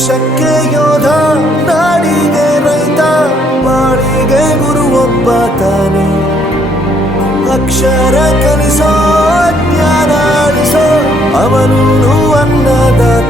ದೇಶಕ್ಕೆ ಯೋಧ ನಾಡಿಗೆ ರೈತ ಬಾಳಿಗೆ ಗುರು ಒಬ್ಬ ತಾನೆ. ಅಕ್ಷರ ಕಲಿಸೋ ಜ್ಞಾನ ಅಳಿಸೋ ಅವನು ಅನ್ನದಾತಾನೆ